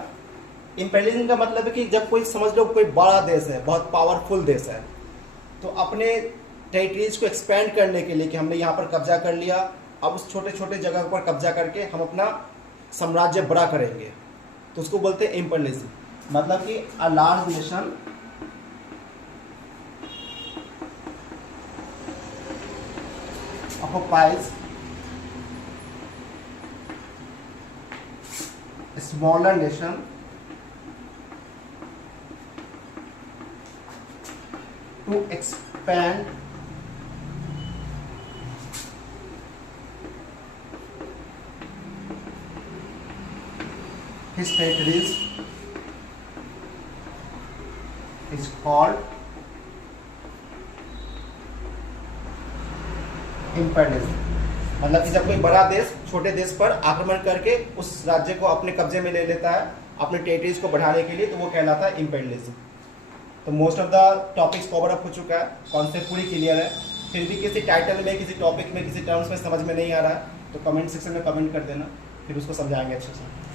इंपेरियलिज्म का मतलब है कि जब कोई, समझ लो कोई बड़ा देश है, बहुत पावरफुल देश है, तो अपने टेरिटरीज को एक्सपेंड करने के लिए कि हमने यहाँ पर कब्जा कर लिया, अब उस छोटे छोटे जगह पर कब्जा करके हम अपना साम्राज्य बड़ा करेंगे, तो उसको बोलते हैं इंपेरियलिज्म। मतलब कि a large nation occupies a smaller nation to expand his territories is called imperialism. मतलब कि जब कोई बड़ा देश छोटे देश पर आक्रमण करके उस राज्य को अपने कब्जे में ले लेता है अपने टेरिटरीज को बढ़ाने के लिए, तो वो कहलाता है इंपेरियलिज्म। तो most of the topics cover up हो चुका है, कॉन्सेप्ट पूरी क्लियर है। फिर भी किसी टाइटल में, किसी टॉपिक में, किसी टर्म्स में समझ में नहीं आ रहा है तो कमेंट सेक्शन में कमेंट कर देना, फिर उसको समझाएंगे अच्छे से।